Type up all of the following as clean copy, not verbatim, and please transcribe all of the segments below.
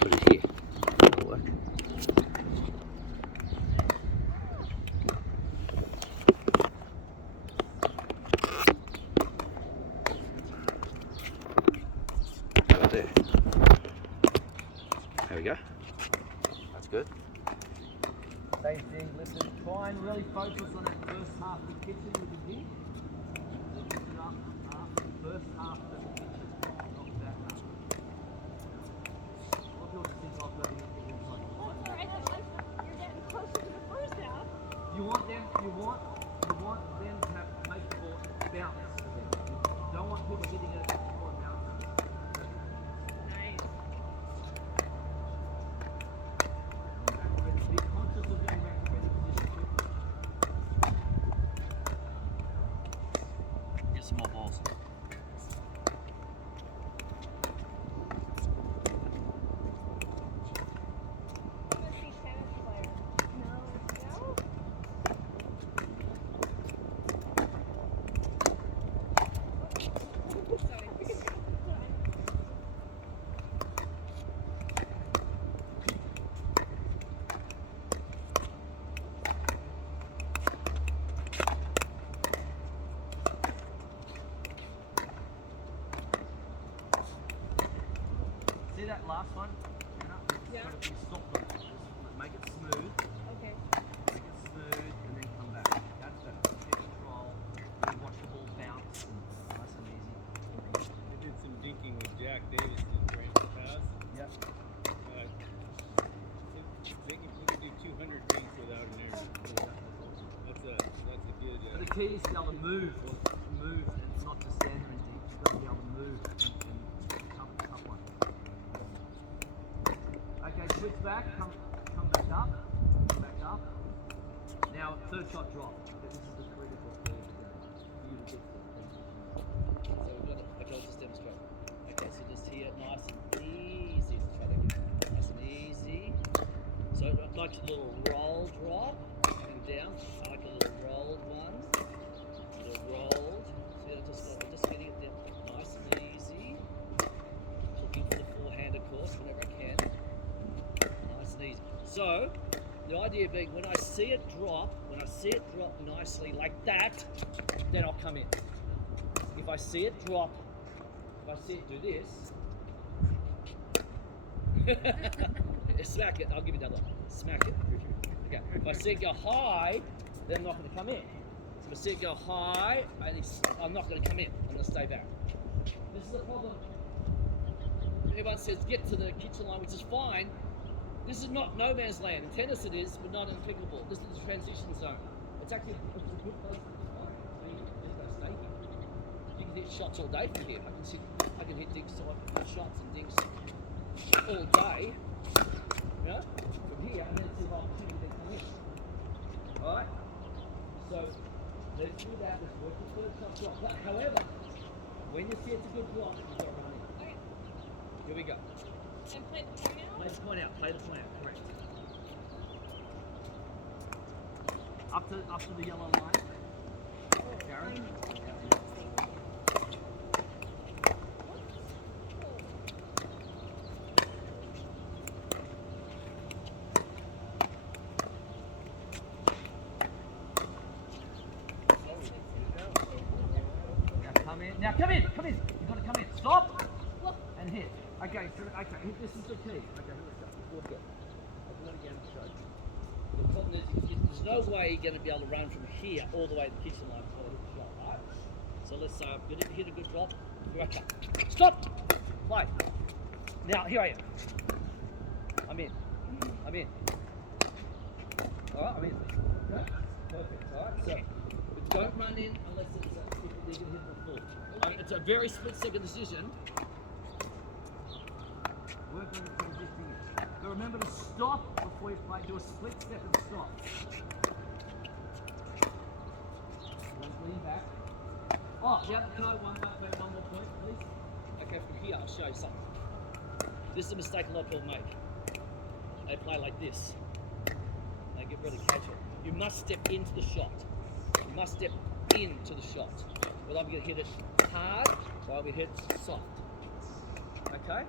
put it here. That'll work. Right there. There we go. That's good. Same thing, listen, try and really focus on that first half of the kitchen with the dig. Lift it up half, the first half of the kitchen, not that half. What people just think I've got to get inside the line. Alright, you're getting closer to the first half. You want them to have make the ball bounce. You don't want people hitting it before it bounces. Nice. Be conscious of getting back to ready position. Get some more balls. Let's see tennis player. No. No? Sorry. See that last one? Yeah. Got to be stopped on it. Just make it smooth. Okay. Make it smooth and then come back. That's better. Keep control. Really watch the ball bounce. Nice and easy. I did some dinking with Jack Davis in Brandon Pass. Yep. They can do 200 dinks without an error. That's a good. But the key is to be able to move and not just stand there and dig. You've got to be able to move and tough one. Okay, switch back, come back up, Now, third shot drop. This is the critical thing for you to get to the So we've got it. Okay, let's just demonstrate. Okay, so just here, nice and easy. Let's try that again. Nice and easy. So like a little roll drop, coming down. I like a little rolled one. A little rolled. See, I'm just getting it down. Nice and easy. Looking for the forehand, of course, whenever I can. Nice and easy. So the idea being, when I see it drop nicely like that, then I'll come in. If I see it drop, if I see it do this, smack it. I'll give you another one. Smack it. Okay. If I see it go high, then I'm not going to come in. So if I see it go high, I'm not going to come in. I'm going to stay back. This is the problem. Everyone says get to the kitchen line, which is fine. This is not no man's land. In tennis it is, but not in pickleball. This is the transition zone. It's actually a good place to play. So you can just go stay here. You can hit shots all day from here. I can hit dings, so I can hit shots and dings all day. You know, from here, and then see if I opportunity to come in. Alright? So let's do that. Let's work the third shot drop. But however, when you see it's a good block, you've got to run in. Okay. Here we go. And play the point out? Play the point out. Play the point out. Correct. Up to the yellow line. Karen? Now come in. You've got to come in. Stop and hit. Okay, this is the key. Okay, let's go. Good, good. I'll do it again to show you. The problem is, there's no way you're going to be able to run from here all the way to the kitchen line before I hit the shot, right? So let's say I'm going to hit a good drop. Here I come. Stop! Play. Now, here I am. I'm in. Alright, I'm in. Okay? Perfect, alright? So, but don't run in unless it's if you're going to hit the full. It's a very split-second decision. Work on the transition. But remember to stop before you play. Do a split step and stop. Lean back. Oh, yeah, can I one more point, please? Okay, from here, I'll show you something. This is a mistake a lot of people make. They play like this. They get really casual. You must step into the shot. You must step into the shot. Whether I'm going to hit it hard or I'm going to hit it soft. Okay?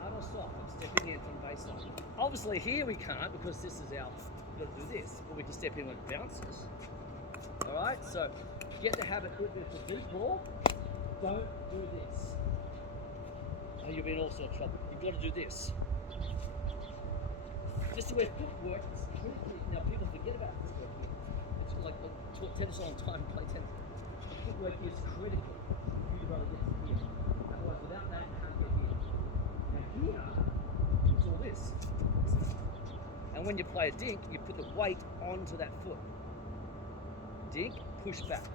Hard or soft, and stepping in from baseline. Obviously here we can't because this is our, we've got to do this, but we can step in when it bounces. Alright, so get the habit, if it's a deep ball, don't do this. Or you'll be in all sorts of trouble. You've got to do this. Just the way footwork is critically, now people forget about footwork here. It's like taught tennis all the time, play tennis. But footwork is critical for you to be able to get to here. Otherwise, without that, you can't get here. Now here, it's all this. And when you play a dink, you put the weight onto that foot. Dink, push back.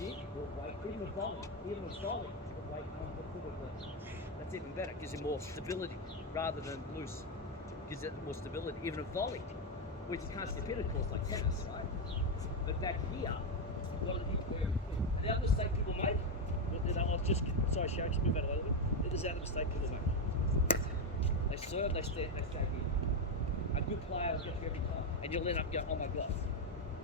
Dink, or weight, even a volley, put weight on the foot of the, that's even better, gives you more stability rather than loose. Gives it more stability. Even a volley, which you can't step in, of course, like tennis, right? But back here, you've got to hit where every foot. And the other mistake people make, sorry Sharon, just move out a little bit. This is the other mistake people make. They serve, they stay here. A good player will get you every time. And you'll end up going, oh my God.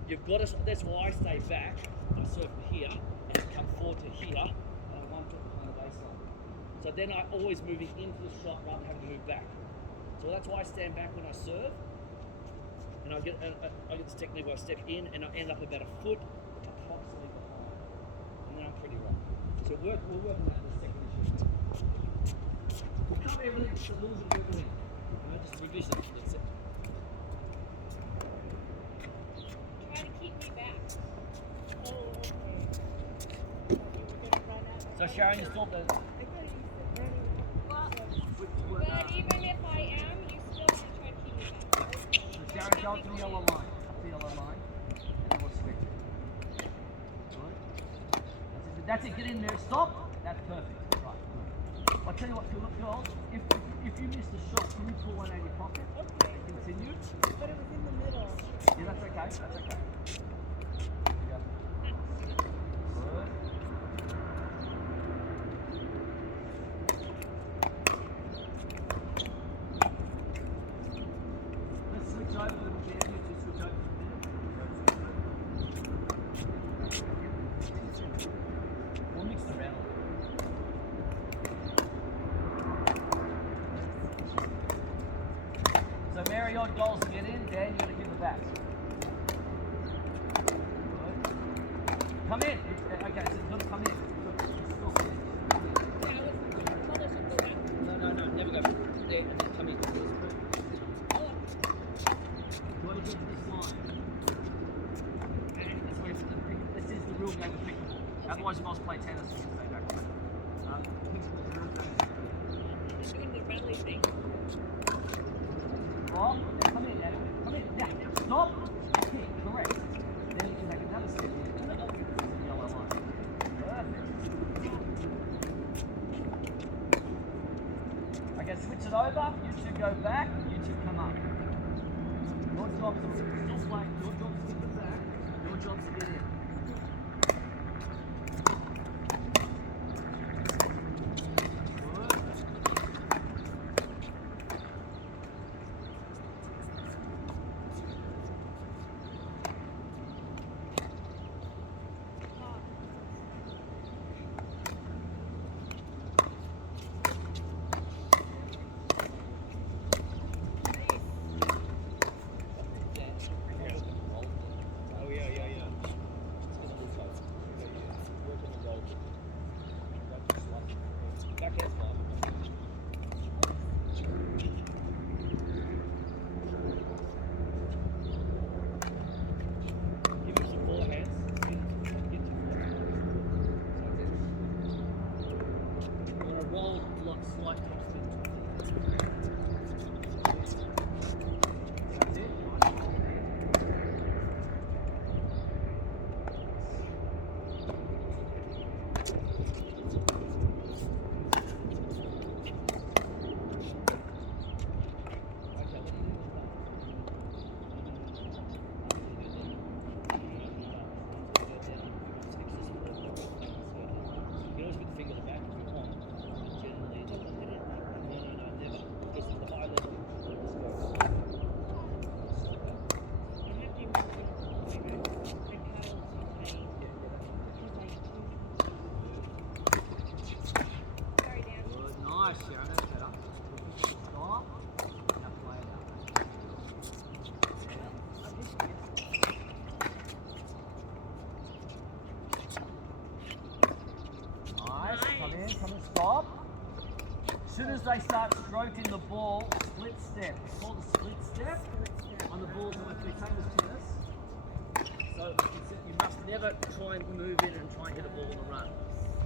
You've got to, that's why I stay back, I serve from here, and come forward to here, and 1 foot behind the baseline. So then I'm always moving into the shot rather than having to move back. So that's why I stand back when I serve, and I get this technique where I step in and I end up about a foot approximately behind, and then I'm pretty right. So we'll work on that in the second issue. We'll cover everything, just the rules of everything. Just revision. That's it. Try to keep me back. Oh, okay. You were gonna run out. So Sharon, you still the. I thought you said running. Well, but even if I am, you still want to try to keep me back. So Sharon, go to the yellow line. Up the yellow line, and then we'll switch it. Good. That's it. Get in there. Stop. That's perfect. Right. Good. I'll tell you what, girls. If you miss the shot, can you pull one out of your pocket? Okay. Continue. But it was in the middle. Yeah, that's okay. That's okay. Yeah. Good. Let's switch over a little bit. You two switch over for a minute. We'll mix them around a little. So Mary, your goals to get in. Dan, you're going to give the back. Good. Come in. Okay, so you've got to come in. No, never go there and then come in. You want to get to this line. And that's where this is the real game of pickleball. Otherwise, you must play tennis and stay back. Pickleball's the real game. Doing the rally thing. Right, come in, Adam. Come in. Now, stop. Kick, correct. Then you can take another step in. Yellow line. Perfect. Okay, switch it over. You two go back. You two come up. Your job's to still play. Your job's to get the back. Your job's to get in. Oh yeah. come and stop. As soon as they start stroking the ball, split step. It's called a split step on the balls that we take this tennis. So you must never try and move in and try and hit a ball on the run.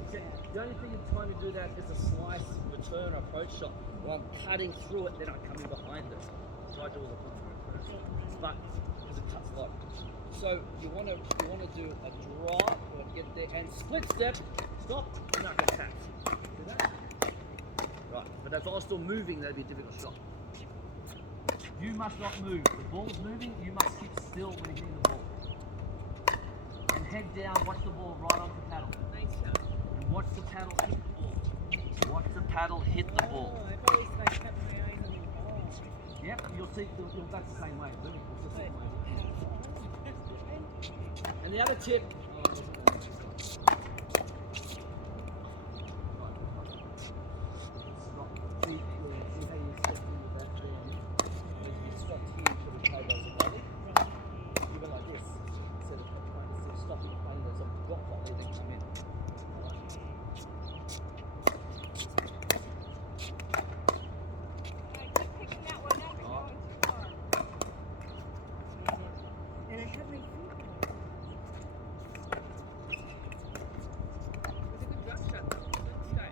Except the only thing in time to do that is a slice, return, or approach shot. Where I'm cutting through it, then I come in behind it. So I do all the return. But because it cuts low. So you want to do a drop or get there and split step. Stop. You're not going to tap. See that? Right. But if I was still moving, that'd be a difficult shot. You must not move. The ball's moving. You must keep still when you're hitting the ball. And head down. Watch the ball right onto the paddle. Nice shot. And watch the paddle hit the ball. Watch the paddle hit the ball. Oh, I've always like kept my eyes on the ball. Yep. That's the same way. It's the same way. And the other tip. I keep picking that one up and going too far. And I have my feet on. It was a good drop shot though. Good start.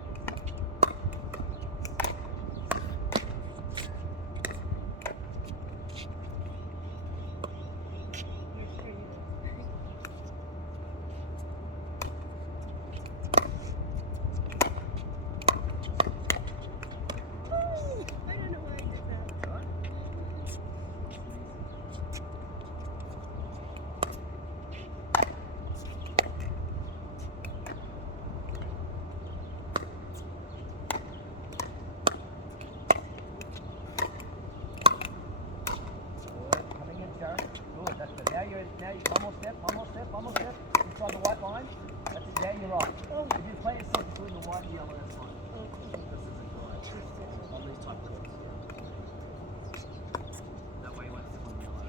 I don't know why I did that. Right? Good. Coming in, Sharon. Good. That's good. Now you one more step. Inside the white line. That's it. Now you're right. Oh. If you play yourself between the white and yellow, that's fine. Okay. This isn't right. On these type of courts. That way you won't step on the yellow.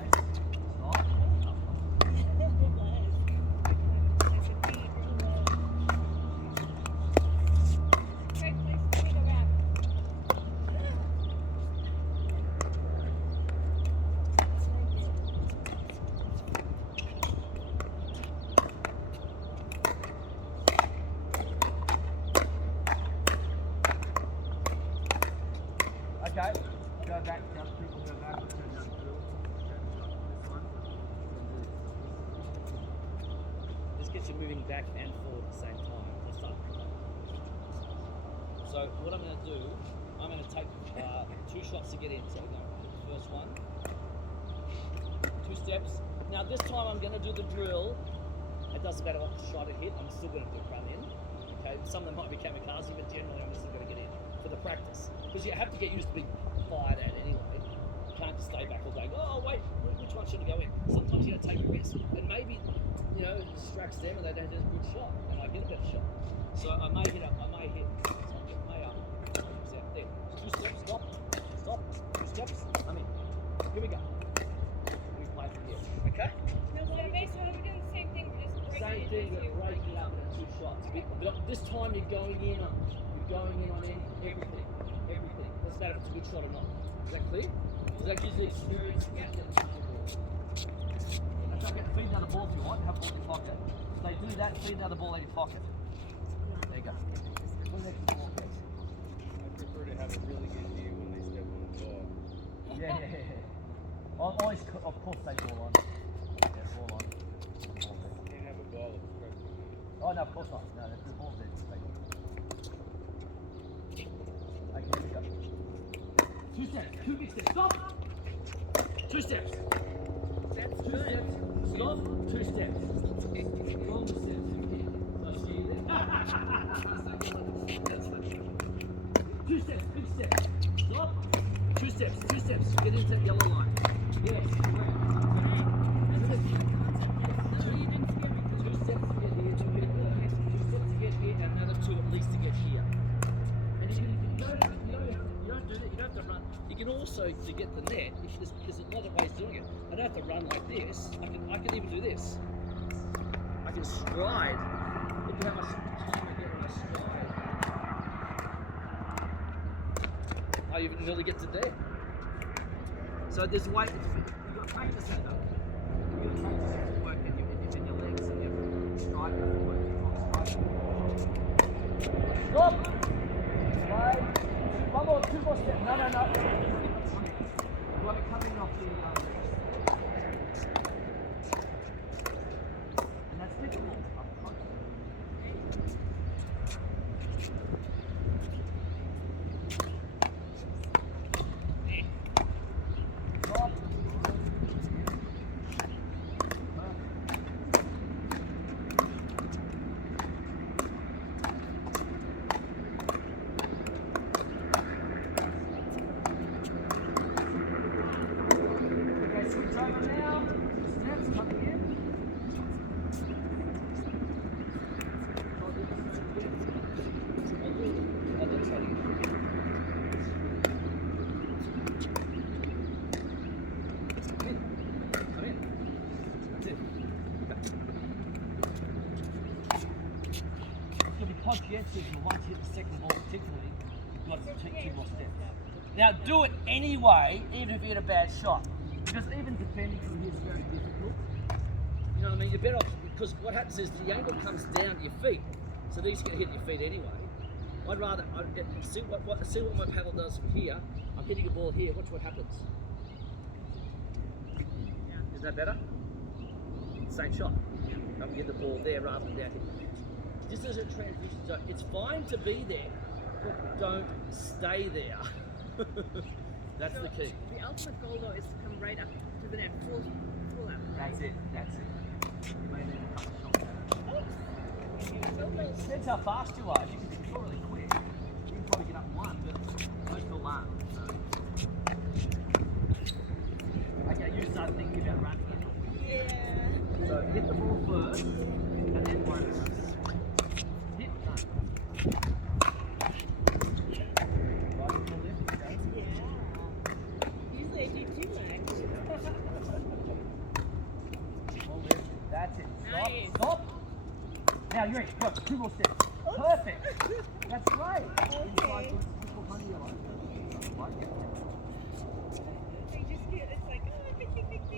Nice. Stop. Great place for me to wrap. Okay. Go back. Down people go back. Turn down the drill. This one. This gets you moving back and forward at the same time. That's fun. So what I'm going to do, I'm going to take 2 shots to get in. So we're going to the first one, 2 steps. Now this time I'm going to do the drill. It doesn't matter what shot it hit. I'm still going to do run in. Okay. Some of them might be kamikaze, but generally I'm still going to get in for the practice because you have to get used to being fired at anyway. You can't just stay back all day. Oh wait, which one should I go in? Sometimes you got to take a risk, and maybe it distracts them and they don't do a good shot, and I get a better shot. So I may hit. So I may up. There. 2 steps. Stop. 2 steps. I'm in. Here we go. We play from here. Okay. So basically we're doing the same thing, we're just breaking Same it thing. into We're breaking up into 2 shots. But this time you're going in on everything. Doesn't matter if it's a good shot or not. Is that clear? Does that give you the experience? Yeah. That's okay. Feed another ball if you want. Have a ball in your pocket. If they do that, feed another ball in your pocket. There you go. Put an extra ball, please. I prefer to have a really good view when they step on the ball. Yeah. Always, of course, they ball on. Yeah, ball on. Ball there. Can't have a ball if it's pressed. Oh, no, of course not. No, the ball's there. Just take it. Okay, here we go. 2 steps. 2 big steps. Stop! 2 steps. 2 steps. Stop. 2 steps. Longer steps. So see you there. That's funny. 2 steps. Big steps. Stop. 2 steps. 2 steps. Get into that yellow line. Yes. Correct. 2 steps to get here. 2 steps to get here, and another 2 at least to get here. And you don't do that. You don't have to run. You can also, to get the net, there's a lot of ways of doing it. I don't have to run like this. I can even do this. I can stride. Look at how much time I get when I stride. Oh, you nearly get to there. So there's weight. You've got to practice that though. You've got to practice your footwork and your legs and your stride and footwork. Stop! Slide. One more, two more steps. No. You want it coming off the and that's difficult. Stop. Okay, switch over now. Steps coming in. I'll do this one again. Come in. Come in. That's it. Okay. It's going to be conscientious. You want to hit the second ball particularly. You've got to take 2 more steps. Now do it anyway, even if you get a bad shot. Because even defending from here is very difficult. You know what I mean? You're better off, because what happens is the angle comes down to your feet. So these are going to hit your feet anyway. I'd rather, see what my paddle does from here. I'm hitting a ball here, watch what happens. Is that better? Same shot. I'm getting the ball there rather than down here. This is a transition zone. It's fine to be there, but don't stay there. That's the key. The ultimate goal though is to come right up to the net, full up. That's it. You may need a couple of shots at it. Depends how fast you are. If you can be really quick, you can probably get up one, but most will aren't. So. Okay, you start thinking about running it. Yeah. So hit the ball first, and then worry about it. Hit, no. Right to the left, okay. Yeah. Usually I do too much. Well, that's it. Stop. Nice. Stop. Now you're in. Go. 2 more steps. Perfect. That's great. Okay. They just get, it's like, oh,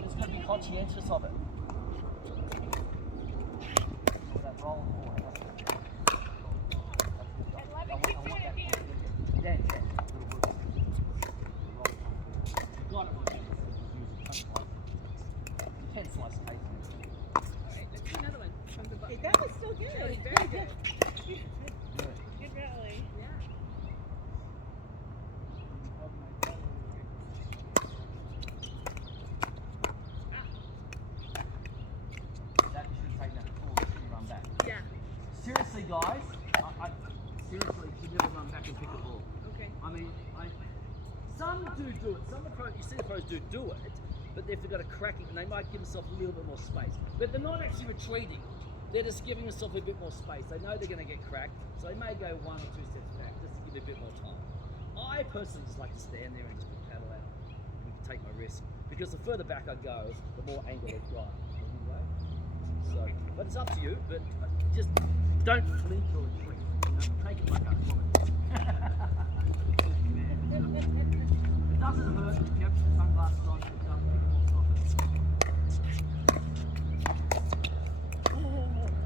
It's going to be conscientious of it. That roll forward. And let me keep doing it again. Yeah. You got it. You can slice cake. Alright, let's do another one from the bottom. That was still good. Very good. Good. Good rally. Yeah. That you should take that forward and run back. Yeah. Seriously, guys, seriously, you should never run back and pick a ball. Okay. I mean, some do it. Some of the pros, you see the pros do it, but if they've got a cracking, they might give themselves a little bit more space. But they're not actually retreating. They're just giving themselves a bit more space. They know they're going to get cracked, so they may go 1 or 2 steps back just to give it a bit more time. I personally just like to stand there and just put paddle out and take my risk, because the further back I go, the more angle I've got. Anyway. So, but it's up to you. But just don't blink or retreat. You know? Take it like a woman. It doesn't hurt if you have the sunglasses on. It doesn't make it more soft.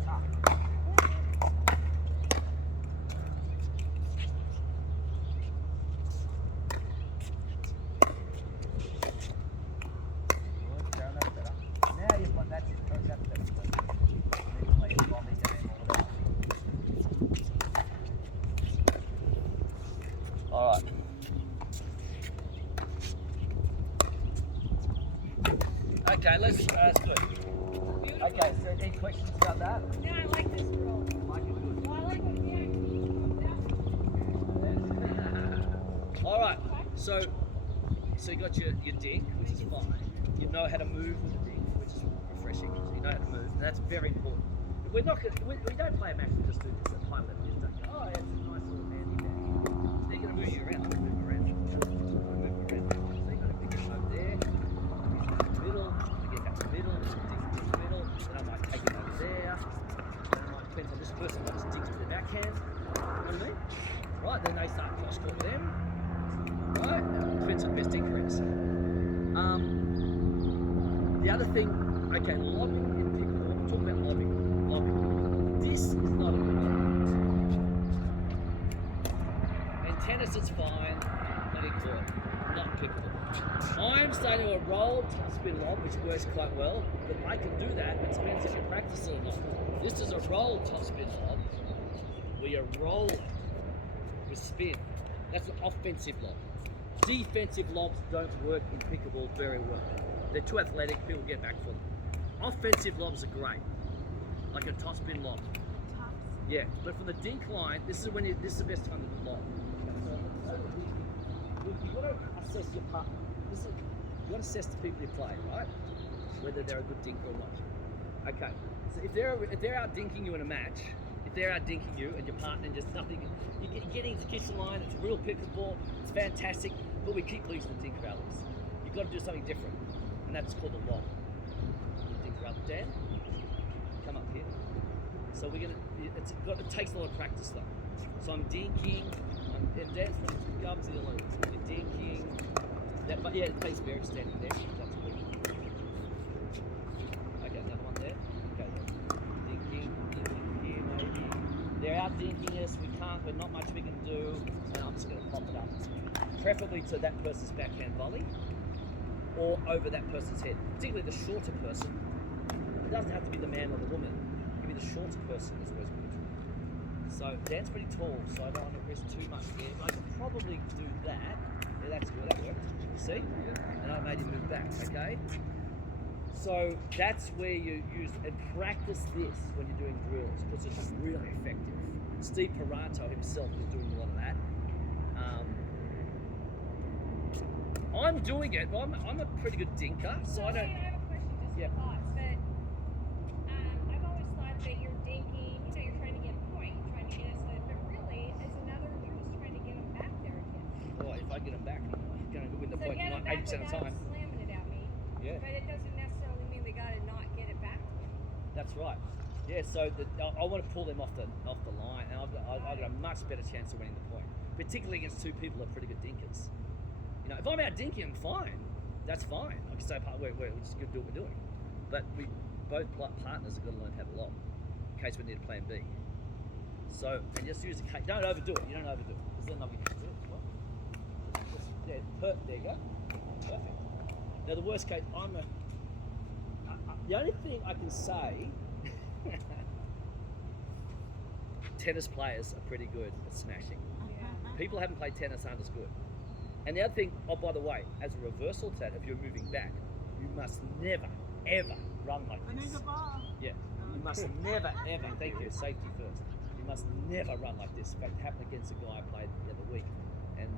Tough. Good, down, that's better. Now you've got that's it. That's better. Then you play it on the game or whatever. All right. Okay, that's good. Okay, so any questions about that? No, I like this roll. Like it good. Well, I like it. Yeah. All right, so you got your dink, which is fine. You know how to move with the dink, which is refreshing. So you know how to move, and that's very important. We're not gonna, we don't play a match and just do this at high level. Just don't go, oh, it's a nice little handy dandy. They're going to move you around. I'm going to move around. So you got to pick it over there. Middle, get back to the middle, dig to the middle, then I might take it over there. person wants to dig with their backhand. You know what I mean? Right, then they start cross court with them. Right? Depends on the best dinker is. The other thing, okay, lobbing in pickleball. We'll talk about lobbing. This is not a good lob. In tennis, it's fine. Not in court. Not in pickleball. I'm starting to roll spin lob, which works quite well, but I can do that. It depends if you practice it or not. This is a roll top spin lob, where you roll it with spin. That's an offensive lob. Defensive lobs don't work in pickleball very well. They're too athletic, people get back for them. Offensive lobs are great, like a top spin lob. Yeah, but from the dink line, this is the best time to lob. You've got to assess your partner. You've got to assess the people you play, right? Whether they're a good dinker or not. Okay, so if they're out dinking you in a match, if they're out dinking you and your partner and just nothing, you're getting to kitchen line, it's real pickleball, it's fantastic, but we keep losing the dink rallies. You've got to do something different, and that's called a lob. Dink rally. Dan, come up here. So we're gonna. It takes a lot of practice though. So I'm dinking. And Dan's going to go up to the loop. You're dinking. But yeah, it takes Barrett standing there. That's good. Okay, another one there. Okay, dinking here maybe. They're out dinking us. We can't. But not much we can do. And I'm just going to pop it up, preferably to that person's backhand volley, or over that person's head. Particularly the shorter person. It doesn't have to be the man or the woman. It can be the shorter person is always good. So Dan's pretty tall, so I don't want to risk too much there. But I could probably do that. Yeah, that's good. That worked. See? And I made him move back. Okay. So that's where you use and practice this when you're doing drills because it's really effective. Steve Paranto himself is doing a lot of that. I'm doing it. I'm a pretty good dinker, so I don't. I have a question, just Yeah. a thought. But I've always thought that you're dinking, you're trying to get a point, trying to get us, but really, as another, you're just trying to get them back there again. Well, if I get him back, I'm going to win the So point get them back 80% of the without time. slamming it at me. Yeah. But it doesn't necessarily mean they got to not get it back to me. That's right. Yeah, so I want to pull them off the line, and I've got a much better chance of winning the point, particularly against two people who are pretty good dinkers. You know, if I'm out dinking, I'm fine. That's fine. I can stay apart. We're just going to do what we're doing. But we both partners have got to learn how to lob in case we need a plan B. So, and just use the case. Don't overdo it. You don't overdo it because then they'll get to it as well. There you go. Perfect. Now the worst case, the only thing I can say. Tennis players are pretty good at smashing. People who haven't played tennis aren't as good. And the other thing, oh by the way, as a reversal to that, if you're moving back, you must never, ever run like this. Yeah, you must never, ever, thank you, safety first. You must never run like this. In fact, it happened against a guy I played the other week, and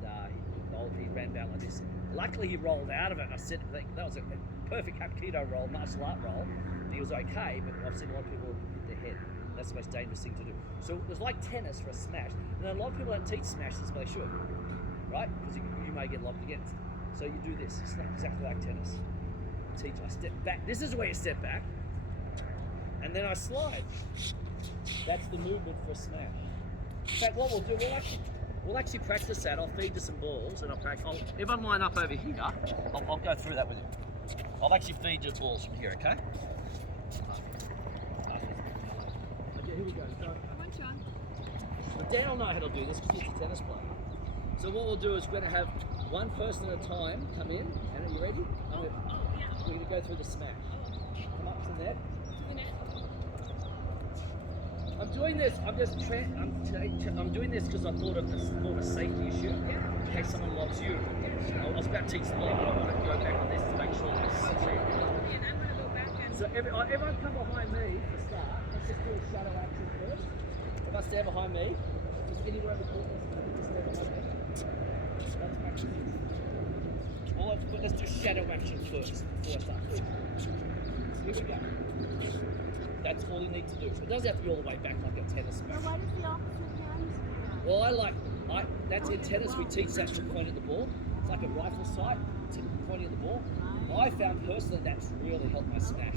he ran down like this. Luckily he rolled out of it, and I said, that was a perfect Hapkido roll, martial art roll, and he was okay, but I've seen a lot of people hit their head. That's the most dangerous thing to do. So it's like tennis for a smash. And a lot of people don't teach smashes, but they should, right? Because you may get lobbed against. So you do this. It's not exactly like tennis. Teach. I step back. This is where you step back, and then I slide. That's the movement for a smash. In fact, what we'll do, we'll actually practice that. I'll feed you some balls, and I'll practice. If I line up over here, I'll go through that with you. I'll actually feed you balls from here, okay? Okay, here we go. So, Come on, Sean. but Dan will know how to do this because he's a tennis player. So what we'll do is we're going to have one person at a time come in. And are you ready? We're going to go through the smash. Come up to the net. I'm doing this. I'm doing this because I thought of this more of a safety issue. In case someone lobs you. I was about to teach the lob, but I want to go back on this to make sure this is safe. And I'm going to go back and... So everyone come behind me for start. Let's just do a shadow action first. If I stand behind me, just anywhere in the court, just stand behind me. That's practice. Well, let's do shadow action first before I start. Here we go. That's all you need to do. It doesn't have to be all the way back like a tennis match. Why does the opposite hands do that? Well, that's in tennis, we teach that to point at the ball. It's like a rifle sight, to pointing at the ball. I found personally that's really helped my smash.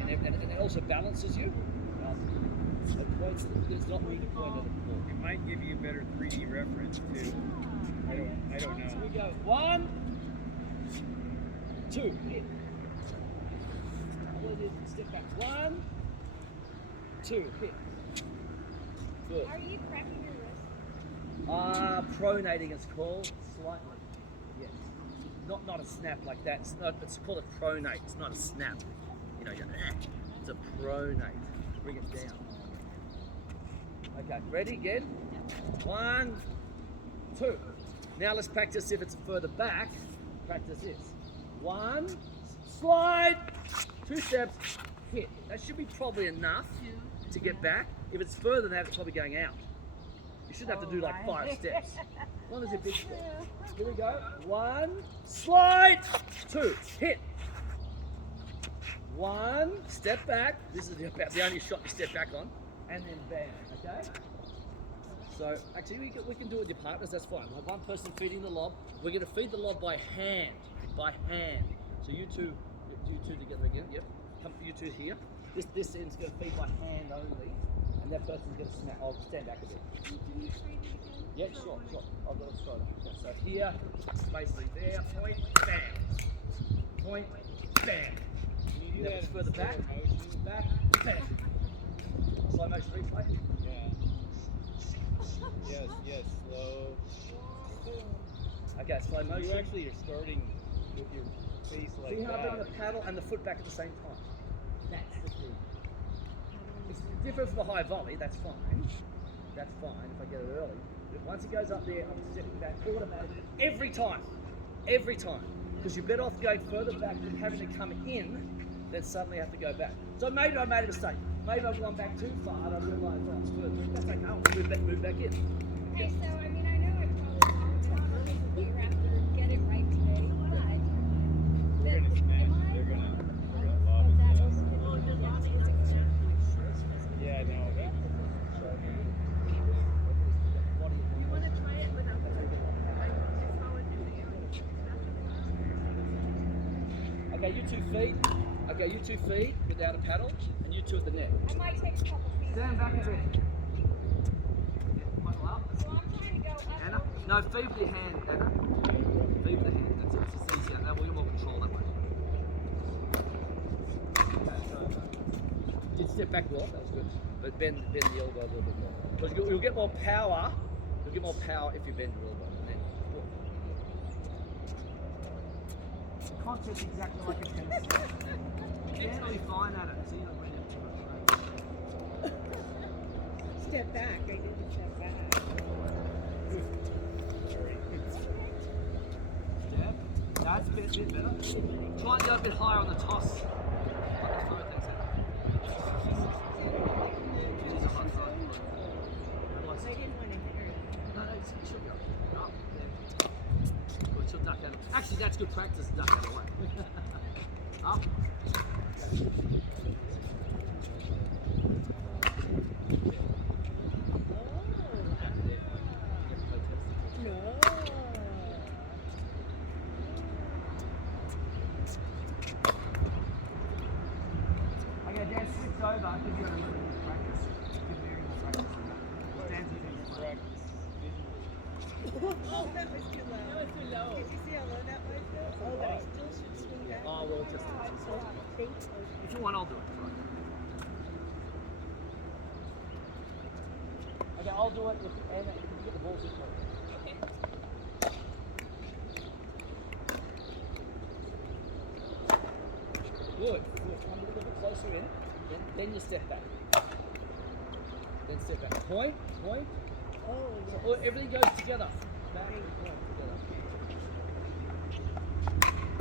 And it also balances you. Well, it's not really the point of the ball. It might give you a better 3D reference too. I don't So we know. go 1, 2, hit. We'll do step back. 1, 2, hit. Good. Are you cracking your wrist? Pronating it's called, slightly. Yes. Not a snap like that. It's called a pronate. It's not a snap. You know, it's a pronate. Bring it down. Okay, ready again? 1, 2. Now let's practice if it's further back. Practice this. 1, slide, 2 steps, hit. That should be probably enough to get back. If it's further than that, it's probably going out. You should have to do like 5 steps. As long as you're big step. Here we go. 1, slide, 2, hit. 1, step back. This is the only shot you step back on. And then bang, okay? So actually we can do it with your partners, that's fine. Like one person feeding the lob. We're gonna feed the lob by hand. By hand. So you two together again, yep. Come you two here. This end's gonna feed by hand only. And that person's gonna snap. I'll stand back a bit. Can you trade it again? Yeah, sure. I'll go straight. Okay, so here, basically there, point, bam. Point, bam. Can you do Now that it's in further slow back, motion? back, bam. Slow motion replay. Yeah. Yes, slow. Okay, slow You motion. actually are starting with your face like See how I've done that. the paddle and the foot back at the same time? That's the key. It's different from the high volley, that's fine. That's fine if I get it early. But once it goes up there, I'm stepping back automatically. Every time. Every time. Because you're better off going further back than having to come in than suddenly have to go back. So maybe I made a mistake. Maybe I've gone back too far and I realised I was further. That's okay, I'll move back in. Okay, so I mean, I know I probably wrong, but I'm not making you have to get it right today. But We're gonna smash it. They're gonna lob it down. Yeah, no. You want to try it without the Okay, you 2 feet. Okay, you 2 feet without a paddle, and you 2 at the net. I might take a couple feet. Stand back a bit. Huddle up. So I'm trying to go up. Anna? No, feed with your hand, Anna. Feed with the hand. That's it. It's easier. That way you're more control that way. Okay, so you did step back well. That was good. But bend the elbow a little bit more. Because you'll get more power. You'll get more power if you bend your elbow. And then, the concept's exactly like a tennis. Generally fine at it. So you don't really have too much training. step back. I didn't step back. Yeah, that's a bit better. Try and go a bit higher on the toss. Like the throw things out. She's a hot throw. Otherwise- I didn't want to hit her. No, she'll go up there. Good, she'll duck out. Actually, that's good practice, duck out of the way. Up. No. Okay, Dan, switch over. I'll give you a little bit more practice. Give Mary more practice. Stand here. Practice visually. Oh, that was too low. That was too low. Did you see how low that was? Though? Oh, but I still should swing back. Oh, well, just Think. if you want, I'll do it. Right. Okay, I'll do it with Anna. You can get the balls in front. Okay. Good. Come a little bit closer in. Then you step back. Then step back. Point. Oh, So yes. everything goes together. Back and point together.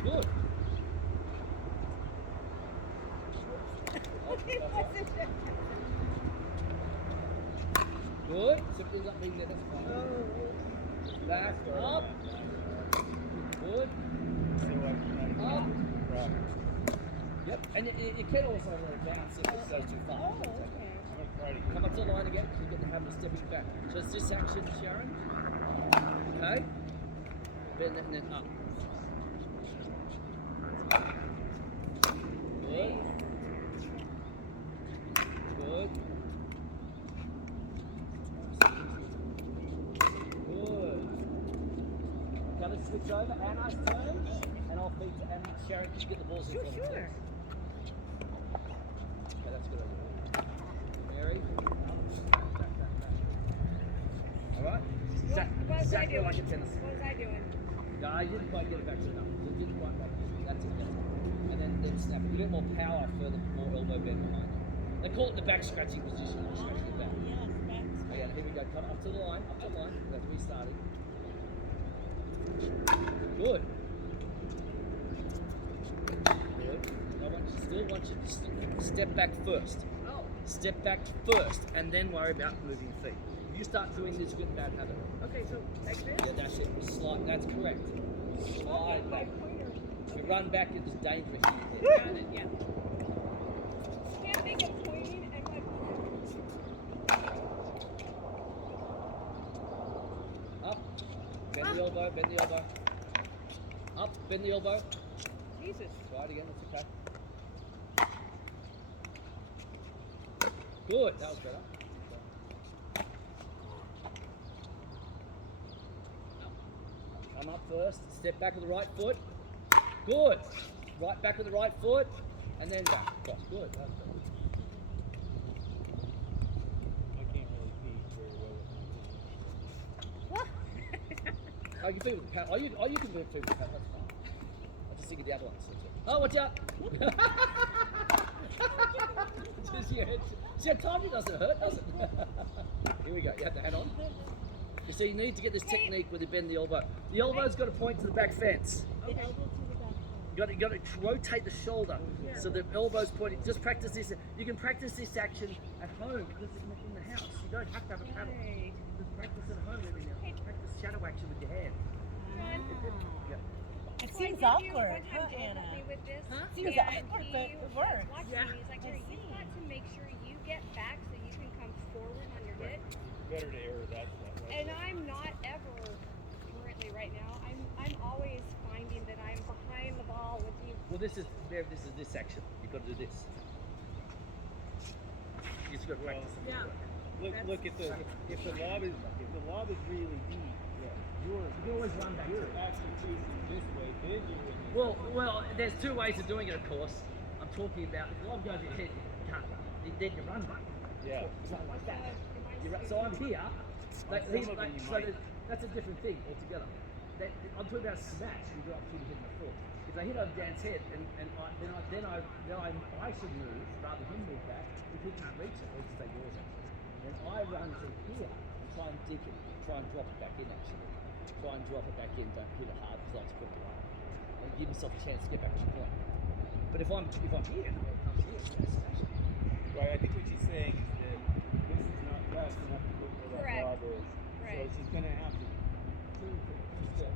Good. Good. So it up being there, that's fine. Oh. Back, up. Good. Up. Yep. And you can also let it bounce if it goes too far. Oh, okay. I'm gonna try to Come up to the line again, so you get the habit of stepping back. So it's this action, Sharon. Okay. Bend it and then up. Good. Good. to switch over. Anna's turn, and I'll feed to Anna. Sharon, can you get the balls in front of the Sure. Okay, that's a good idea. Mary. All right. What was I Exactly doing? like a tennis. What was I doing? No, I didn't quite get it back to enough. So it didn't quite back. That's it. And then snap. You get more power further, more elbow bend behind. They call it the back scratching position. You scratch the back. Yes, that's Okay, here we go. Come up to the line. Up to the line. That's where we started. Good. Good. Still want you to step back first. oh. Step back first, and then worry about moving feet. If you start doing this, you get a bad habit. Okay, so like this? Yeah, that's it. Slide. That's correct. Slide My back. pointer. If you run back, it's dangerous. Got it, yeah. Can't think of pointing and my Up. Bend the elbow. Bend the elbow. Up. Bend the elbow. Jesus. Try it again. That's okay. Good. That was better. Come up first. Step back with the right foot. Good. Right back with the right foot, and then back. Cross. Good. That was better. I can't really see very well with Oh, you can feed with the paddle. Oh, you can feed with the paddle. That's fine. I'll just think of the other ones. Oh, watch out! Just your head. See how tiny doesn't hurt, does it? Here we go. You have the hat on. You see, you need to get this technique where you bend the elbow. The elbow's got to point to the back fence. The elbow to the back. You got to rotate the shoulder so the elbow's pointing. Just practice this. You can practice this action at home because it's in the house. You don't have to have a paddle. Right. Just practice at home every now and then. Practice shadow action with your hand. Yeah. It So I seems did you awkward, one time huh, Joel Anna? helped me with this, Huh? Seems and awkward, he but it was works. watching Yeah. me. He's like, Jerry, you've got to make sure you get back so you can come forward on your hip. better to err that way. And I'm not ever currently right now. I'm always finding that I'm behind the ball with you. Well, this is this section. You've got to do this. You just got to practice. it. Yeah. Look at the if the lob is really deep, You can always run back. you're actually choosing this way, then you're in the Well, there's two ways of doing it, of course. I'm talking about if the lob goes in your head, you can't run. Then you run back. Yeah. It's not like that. Am I So I'm here. Like, some he's of like, them you so might. that's a different thing altogether. I'm talking about smash. You go up to the hit my foot. If I hit over Dan's head, then I should move rather than him move back. If he can't reach it, let's just take yours actually. Then I run to here and try and dig it, try and drop it back in actually. Try and drop it back in. Don't hit it hard because I'll spread it out. And give myself a chance to get back to the point. But if I'm here, and it comes here, it's smash it. Right, I think what she's saying is that this is not fast enough to go where that Correct. lob is. Right. So she's gonna have to two steps.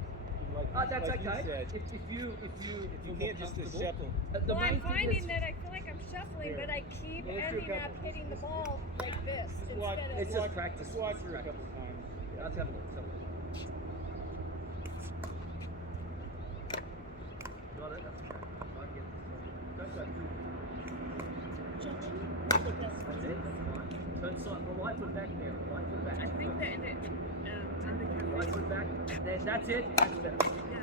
Like, That's like okay. You said, If you you feel can't just comfortable. shuffle. The Well, main I'm thing finding is, that I feel like I'm shuffling, but I keep Well, let's do a ending up couple. hitting the ball like this Just watch, instead It's of. just practice. Just watch It's her a practice. couple times. Let's have a look. Got it? That's okay. Right, yeah. Don't go too. That's it. That's fine. Turn side. The right foot back there. Right foot back. I think that in it, Right foot back. Then that's it. That's better.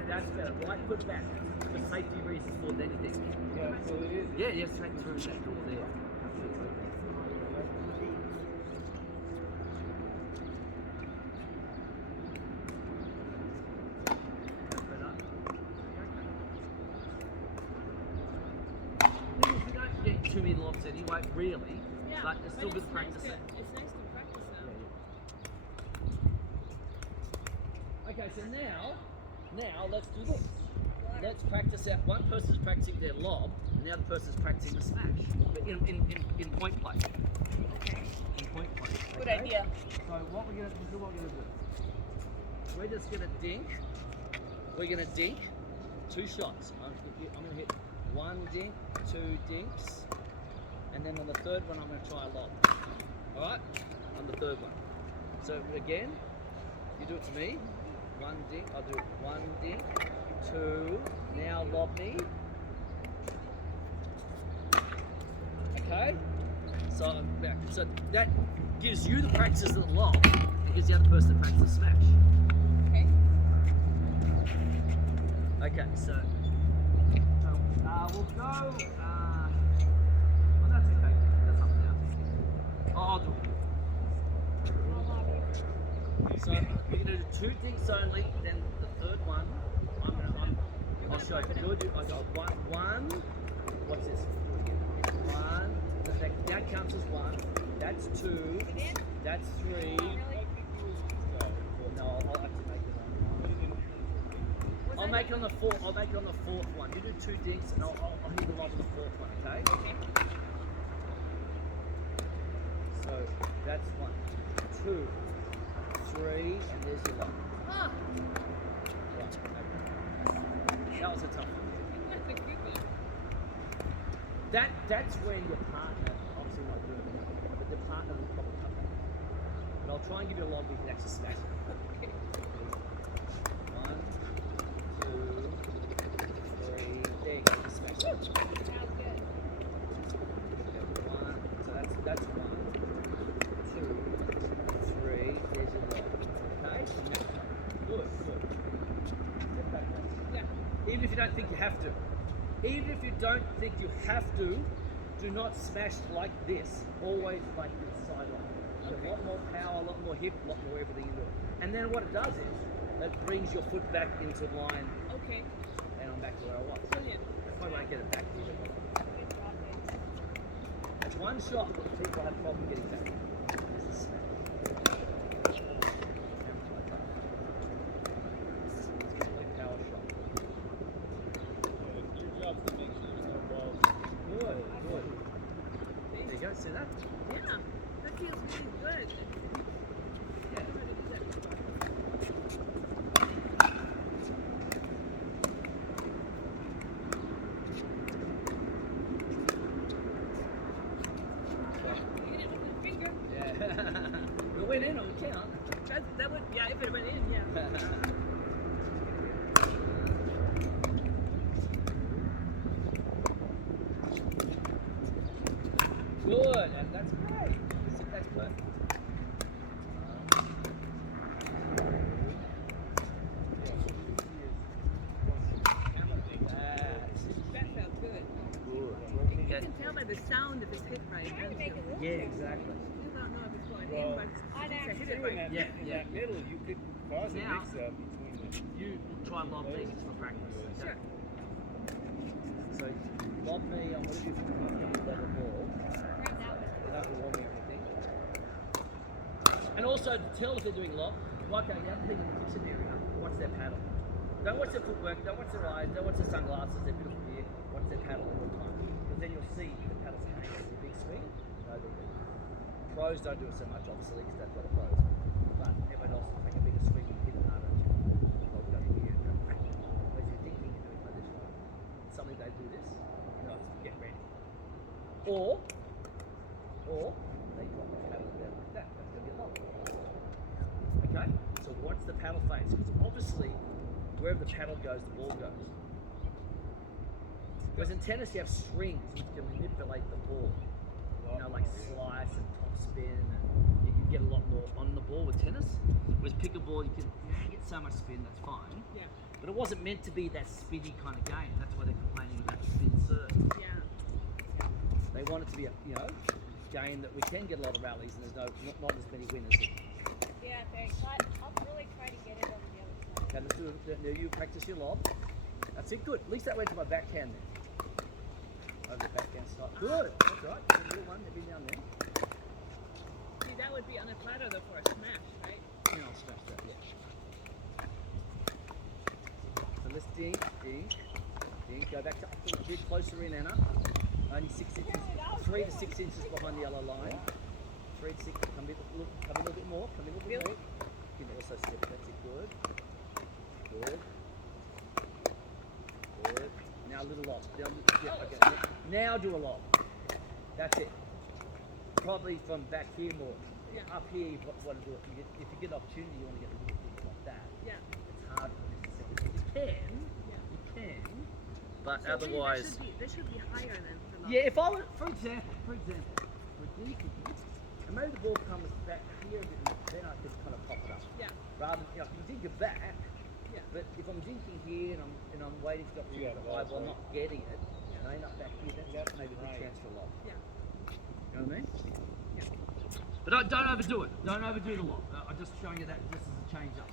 That's better. Right foot back. For safety reasons more than anything. Yeah, so it is. Yeah, yes, straight through that door there. That's better. If you don't get too many lobs anyway, really, but it's still good practice. It's nice to practice that. Okay, so now let's do this. Let's practice out. One person's practicing their lob, and the other person's practicing the smash. But in point play. In point play. Good okay? idea. So what we're gonna do? We're just gonna dink. We're gonna dink 2 shots. I'm gonna hit 1 dink, 2 dinks, and then on the third one I'm gonna try a lob. All right? On the third one. So again, you do it to me. 1 dink. I'll do 1 dink, 2. Now lob me. Okay. So that gives you the practice of the lob. It gives the other person the practice of smash. Okay. Okay, so we'll go. Well, that's okay. That's something else. I'll do it. So you're gonna do 2 dinks only. Then the third one, I'll show you. You'll do. I got one. What's this? One. That counts as 1. That's 2. Again? That's 3. Oh, really? No, I'll actually make it on. I'll make it on the 4th. I'll make it on the 4th one. You do 2 dinks, and I'll hit the lob on the 4th one. Okay? Okay. So that's 1, 2, 3, and there's your lob. Ah, Right. Okay. That was a tough one. that's a good one. That's when your partner, obviously not doing it, but the partner will probably come back. But I'll try and give you a lob we can actually smash it. Okay. 1, 2, 3, there you go, you smash it. Sounds good. One, so that's 1, 2, 3, there's your lob. Okay? Good. Step back now. Yeah. Even if you don't think you have to. Even if you don't think you have to, do not smash like this. Always like this sideline. A lot more power, a lot more hip, a lot more everything into it. And then what it does is, it brings your foot back into line, Okay. and I'm back to where I was. Brilliant. If I won't get it back to you. Good job, Dave. It's one shot that people have problem getting back. It's a smash. It's a complete power shot. Your job's to make sure there's no balls. Good. There you go, see that? Yeah, that feels really good. Yeah. Hit it with the finger. Yeah. It went in on the count. That would, yeah, if it went in, yeah. Good, and that's great. That's perfect. That felt good. You can tell by the sound if it's hit right. Trying to don't make you? it look Yeah, good. exactly. You don't know if it's going Well, in, but I'd it's actually hit it Doing right. that, Yeah. that middle, you could cause a Now- mix-up between the. You try and lob these for practice. Sure. So lob me on whatever you feel comfortable with the ball. Right, that was good. Without warming or anything. And also to tell if they're doing lob, like going down to the kitchen area, watch their paddle. Don't watch their footwork, don't watch their eyes, don't watch their sunglasses, their beautiful gear, watch their paddle all the time. Because then you'll see the paddle's coming with a big swing. No, they're good. Pros don't do it so much, obviously, because they've got a pros. But everyone else will take a bigger swing and hit it harder. They'll go here and go crack. Whereas you're thinking you're doing like this one. Suddenly they do this, you know, it's get ready. Or they drop the paddle down like that. That's going to get long. Okay? So watch the paddle face. Because obviously, wherever the paddle goes, the ball goes. Whereas in tennis, you have strings which can manipulate the ball. You know, like slice and top spin, and you can get a lot more on the ball with tennis. Whereas pickleball, you can get so much spin, that's fine. Yeah. But it wasn't meant to be that spinny kind of game. That's why they're complaining about spin serve. Yeah. They want it to be a game that we can get a lot of rallies and there's not as many winners. Yeah, thanks. I'll really try to get it on the other side. Okay, let's do it. Now you practice your lob. That's it. Good. At least that went to my backhand then. Over the backhand side. Good. That's right. A little one every now and then. See, that would be on a platter though for a smash, right? Yeah, I'll smash that. Yeah. So let's dink. Go back to a bit closer in, Anna. Only 6 inches, 3 to 6 inches behind the yellow line. 3 to 6. Come in a little bit more. Come in a little bit more. You can also step. That's it. Good. Now a little lob. Okay. Now do a lob. That's it. Probably from back here more. Yeah. Up here, you want to do it. If you get an opportunity, you want to get a little bit like that. Yeah. It's hard for necessarily. You can, but So otherwise. They should be higher than the lob. Yeah, if I were, for example, with these, and maybe the ball comes back here a bit, then I could kind of pop it up. Yeah. Rather, you know, you think you're back, Yeah. But if I'm dinking here and I'm waiting for the opportunity Yeah, to high ball, I'm right. not getting it, and I end up back here, that's maybe a right. good chance for a lob. Yeah. You know what I mean? Yeah. But don't overdo it. Don't overdo the lob. I'm just showing you that this is a change up.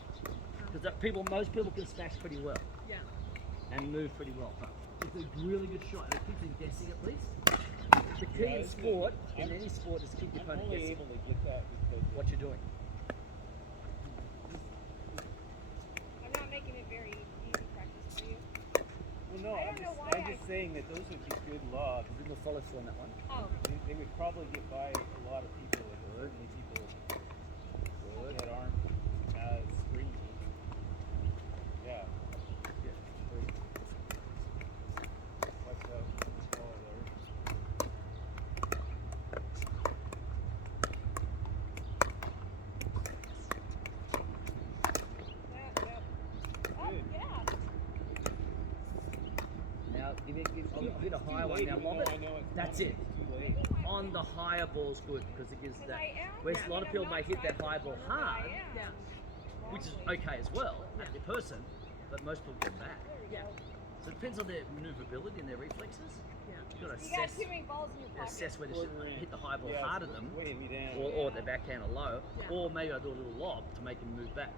Because most people can smash pretty well Yeah. and move pretty well. But it's a really good shot. And it keeps them guessing at least. The key Yeah, in it's sport, good. in any sport, is keep your I'm opponent only guessing able to get that because what you're doing. I'm not making it very easy practice for you. well, no, I don't know why I'm just saying that those would be good lobs. There's a little follow through on that one. Oh, They would probably get by a lot of people, and certainly people that aren't as springy. Yeah. Watch out for the ball there. yeah. Oh, Good. yeah. Now, I'll hit a higher Too one. late, Now, even lob though it. I know it's That's coming, it. it's too late. On the higher ball's good because it gives 'Cause that. I am. Whereas I a lot mean, of people I'm may not hit their trying high to ball corner, but I hard, am Yeah. which is wrongly. okay as well, the person, but most people get back. There we Yeah. go. So it depends on their maneuverability and their reflexes. Yeah. You've got to You got assess, too many balls in your pocket. assess whether Quarter to inch. hit the high ball Yeah, hard it's at them, way me down. or their backhand or low, Yeah. or maybe I do a little lob to make them move back.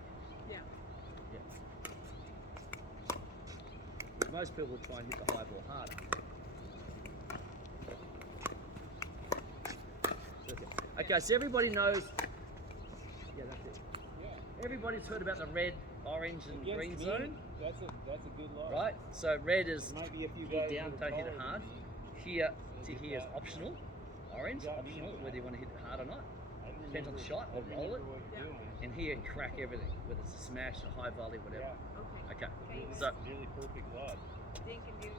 Yeah. Yeah. But most people would try and hit the high ball harder. Okay, so everybody knows. Yeah, that's it. Yeah. Everybody's heard about the red, orange, and Against green me, zone, That's a good lob. right? So red is There might be a few hit guys down, that are don't hit it taller hard. than me. Here They'll to get here is that. optional. Orange, You got me optional, on whether you that. want to hit it hard or not. I don't Depends on the remember- shot or I roll it. remember what you're Yeah. doing. And here, crack everything, whether it's a smash, a high volley, whatever. Yeah. Okay. Okay, Okay, so Really perfect lob. Dink and do.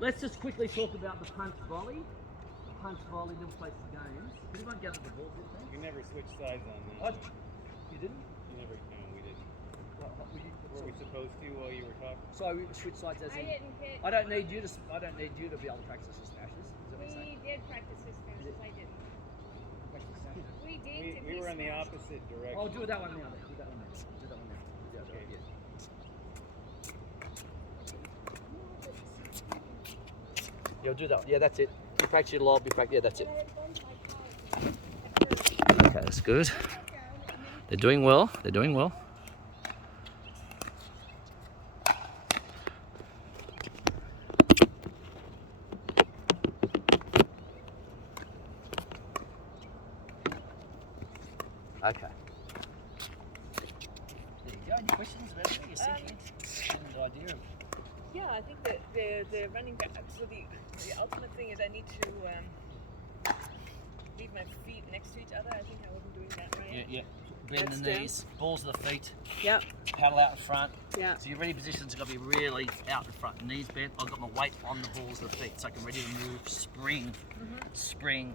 let's just quickly talk about the punch volley. Punch volley, little place the games. Did anyone gather the balls this You thing? never switch sides on I, that. you didn't? You never. No, we didn't. Were you, Were we supposed to while you were talking? so we switch sides as I in. didn't hit. I don't need you to. I don't need you to be able to practice the smashes. Is that what you're saying? We did practice his smashes. I didn't. Practice the smashes. We dinked and We he were in the smashed. opposite direction. Oh, do that one now. Then. Do that one now. Do that one now. Yeah, Okay. yeah. Yeah, do that. Yeah, that's it. You practice your lob. You practice. Yeah, that's it. Okay, that's good. They're doing well. They're doing well. Okay. There you go. Any questions about anything you're thinking? Any idea of? Yeah, I think that the running back. So the ultimate thing is I need to leave my feet next to each other. I think I wasn't doing that right. Yeah. Bend That's the down. knees, balls of the feet, Yeah. paddle out in front. Yeah. So your ready position's got to be really out in front. Knees bent. I've got my weight on the balls of the feet, so I can ready to move, spring.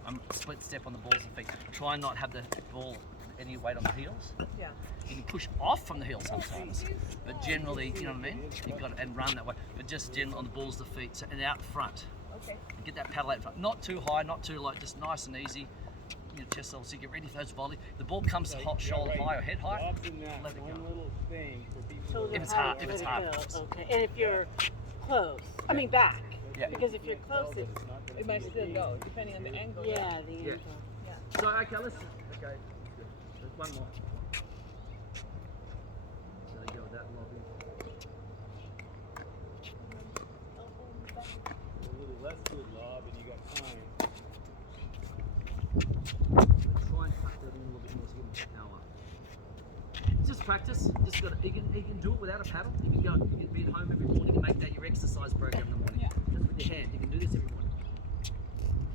I'm split step on the balls of the feet. Try and not have the ball any weight on the heels. Yeah. You can push off from the heel sometimes, but generally, you know what I mean. You've got to, and run that way, but just generally on the balls of the feet, so, and out front. Okay. And get that paddle out in front. Not too high, not too low, just nice and easy. Your chest level, so you get ready for those volleys. The ball comes hot, shoulder high or head high. Lobs in that Let it one go. little thing for people. So who If are it's hard, let if it's it hard. go, okay. And if you're close, I mean back. Yeah. Because if you're close, it, It might still go depending on the angle. yeah, the Yeah. angle. So okay, let's. Okay, there's one more. There you go, that lobby. A little less good lob, and you got time. Try and cut that in a little bit more to give them power. Just practice. Just got. You can do it without a paddle. You can go. You can be at home every morning and make that your exercise program in the morning. Yeah. Just with your hand. You can do this every morning.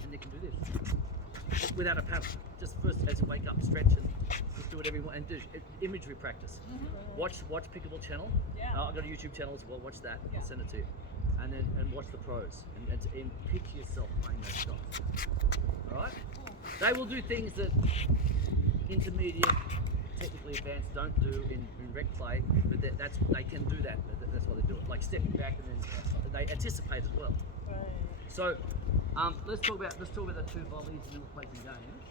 And you can do this without a paddle. Just first as you wake up, stretch and just do it every morning. And do imagery practice. Watch Pickleball channel. Yeah. I've got a YouTube channel as well. Watch that. Yeah. I'll send it to you. And then watch the pros and picture yourself playing those shots. All right. They will do things that intermediate, technically advanced don't do in rec play, but they can do that. That's why they do it. Like stepping back and then they anticipate as well. Right. So let's talk about the two volleys and then we'll play some games.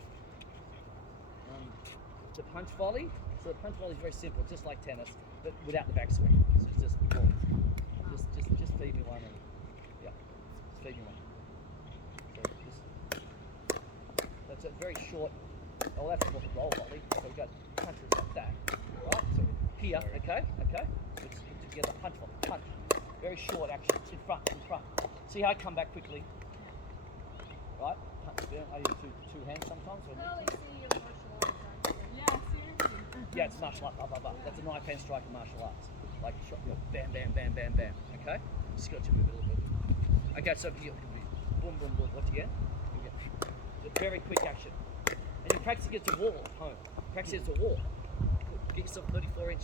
the punch volley. So the punch volley is very simple, just like tennis, but without the backswing. So it's just boom. Just feed me one and yeah, just feed me one. So just, that's a very short. Oh, that's more roll volley. So we got punches like that, right? So here, okay. Let's put together punch volley, punch. Very short action, in front. See how I come back quickly, right? Punch down. I use two hands sometimes. When Probably see your martial arts actually. Yeah, seriously. yeah, it's martial art, blah, blah, blah. That's a knife hand strike in martial arts. Like, shot, you know, bam, bam, bam, bam, bam. Okay? Just got to move it a little bit. Okay, so you boom, boom, boom. What again? A very quick action. And you practice against a wall at home. Practice against a wall. Get yourself a 34-inch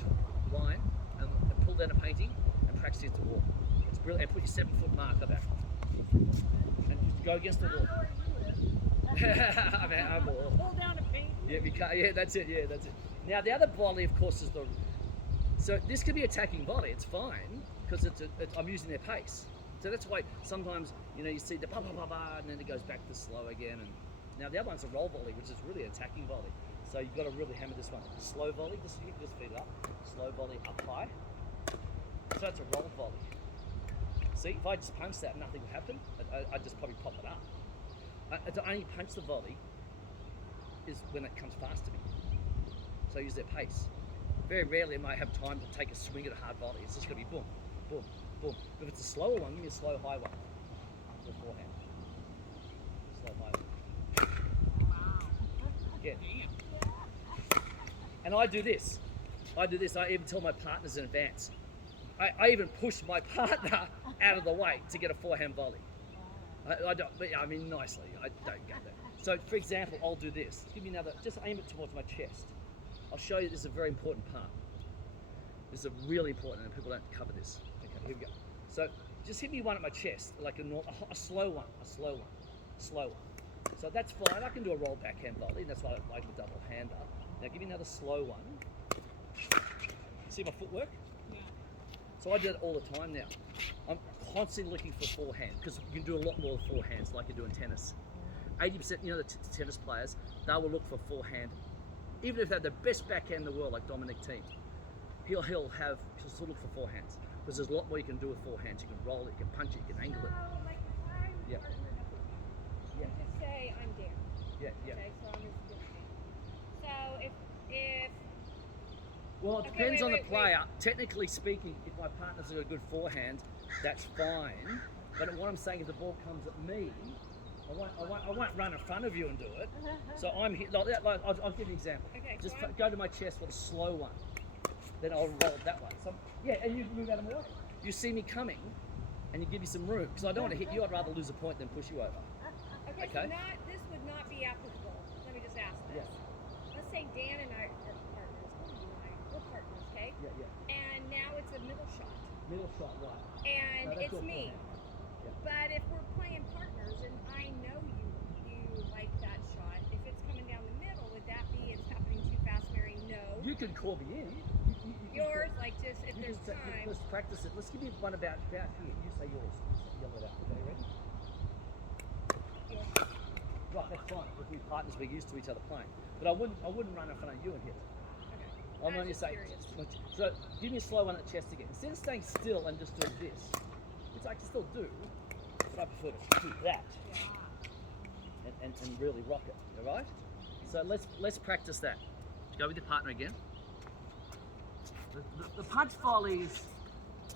line and pull down a painting and practice against a wall. It's brilliant. And put your 7-foot marker back. And just go against the wall. I mean, I'm all. Pull down a paint. Yeah, we can't. Yeah, that's it. Now the other volley, of course, is the. So this could be attacking volley. It's fine because I'm using their pace. So that's why sometimes you see the ba ba ba ba, and then it goes back to slow again. And now the other one's a roll volley, which is really attacking volley. So you've got to really hammer this one. Slow volley, just feed it up. Slow volley up high. So that's a roll volley. See, if I just punch that, nothing would happen. I'd just probably pop it up. To only punch the volley is when it comes fast to me. So I use their pace. Very rarely am I have time to take a swing at a hard volley. It's just going to be boom, boom, boom. If it's a slower one, give me a slow high one. With forehand. Slow high one. Wow. Yeah. And I do this. I even tell my partners in advance. I even push my partner out of the way to get a forehand volley. I don't, but I mean nicely. I don't get that. So, for example, I'll do this. Give me another. Just aim it towards my chest. I'll show you. This is a very important part. This is really important, and people don't cover this. Okay, here we go. So, just hit me one at my chest, like a slow one, slow one. So that's fine. I can do a roll backhand volley. And that's why I like the double hander. Now, give me another slow one. See my footwork? Yeah. So I do it all the time now. I'm constantly looking for forehand because you can do a lot more with forehands like you do in tennis. 80%, the tennis players, they will look for forehand. Even if they have the best backhand in the world, like Dominic Thiem, he'll still look for forehands because there's a lot more you can do with forehands. You can roll it, you can punch it, you can angle it. So, like, if I'm Yeah. partnered up with you, Yeah. just say I'm Dan. Yeah. Okay, so I'm his assistant. So if Well, it Okay, depends on the wait. player. Technically speaking, if my partner's got a good forehand, that's fine. But what I'm saying is, the ball comes at me, I won't run in front of you and do it. So I'm here. I'll give you an example. Okay, Just so I'm- go to my chest with a slow one. Then I'll roll it that way. So and you move out of my way. You see me coming, and you give me some room because I don't want to hit you. I'd rather lose a point than push you over. okay, Okay. so this would not be applicable. Let me just ask this. Let's say Dan and I are partners. What are you and I? We're partners, okay? Yeah. And now it's a middle shot, Middle shot, right? and No, that's it's your me. forehand. Yeah. But if we're playing partners and I know you like that shot, if it's coming down the middle, would that be it's happening too fast, Mary? No. You can call me in. You can Yours, call- like just if you there's can say- time. Let's practice it. Let's give you one about here. You say yours. You yell it out. Okay, ready? Yours. Right, that's fine. If we're partners, we're used to each other playing. But I wouldn't run in front of you and hit it. Okay. I'm I only was just saying. curious. So give me a slow one at the chest again. Instead of staying still and just doing this, which I can still do, but I prefer to do that and really rock it. All right. So let's practice that. Go with your partner again. The punch volley is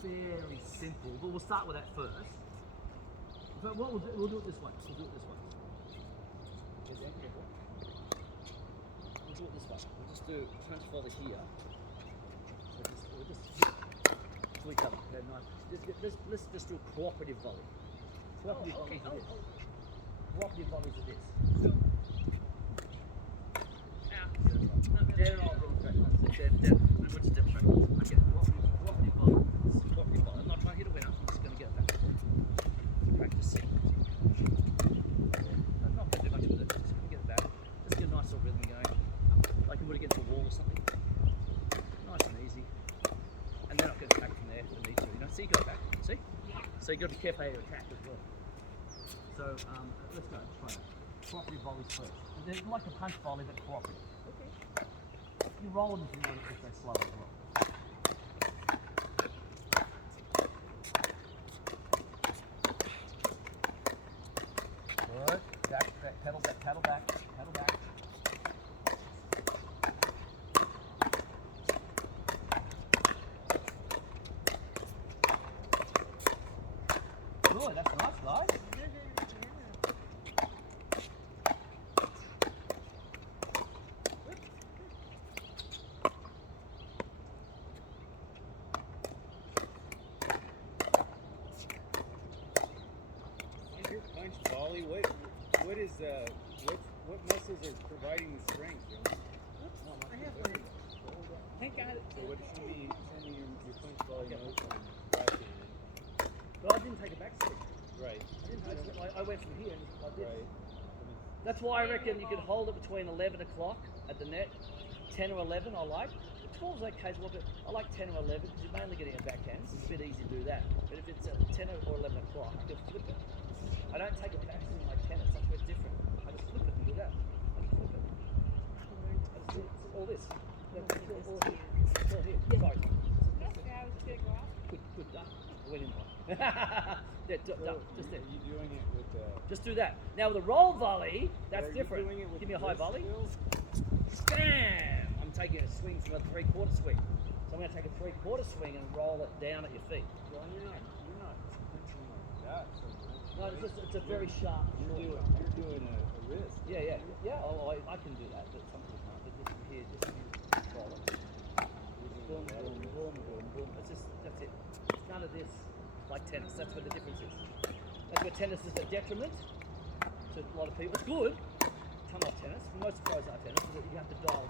very simple, but we'll start with that first. But what we'll do it this way. We'll do it this way. We'll do it this way. We'll just do punch volley here. So we'll just to each other. Okay, nice. Let's just do a cooperative volley. Cooperative volleys are this. Cooperative volleys are this. Down, down. And we'll just demonstrate. Okay, cooperative volley. Cooperative volley. I'm not trying to hit a winner. I'm just going to get it back. Practice. I'm not going to do much with it. Just going to get it back. Just get a nice little rhythm going. Like you would against a wall or something. Nice and easy. And then I'll get it back from there if I need to. See, you got it back. See? So you've got to be careful how you attack as well. So let's go. Try that. Cooperative volleys first. They're like a punch volley, but cooperative. Okay. roll them if you want if they're slow as well. Good. Back, pedal back, pedal back, pedal back. Good, that's nice, guys. On your punch volley, what is what muscles are providing the strength? John? I have one. Thank God. So what should be sending your punch volley motion backhanded? But I didn't take a back swing. Right. I went from here and just like this. Right. That's why I reckon you could hold it between 11 o'clock at the net, 10 or 11 I like. 12 is okay as well, but I like 10 or 11 because you're mainly getting a backhand, so it's a bit easy to do that. But if it's at 10 or 11 o'clock, you can flip it. I don't take a back swing like tennis, that's where it's different. I just flip it and do that. I just flip it. I just do all this. It's all here. It's all here. Sorry. Yeah, I was just gonna go out. Good duck. I went in one. Yeah, duck, So just there. are you doing it with Just do that. Now with a roll volley, that's are different. You doing it with Give me a the high wrist volley. still? Bam! I'm taking a swing from a 3/4 swing. So I'm going to take a 3/4 swing and roll it down at your feet. John, you're not punching like that so much. No, right? it's a very sharp. You're doing a wrist. Yeah. Oh, I can do that, but some people can't. But this from here, just roll it. Boom, boom, boom, boom, boom. That's it. It's none of this like tennis. That's where the difference is. That's where tennis is a detriment to a lot of people. It's good. Come off tennis. Most pros are tennis, but you have to dial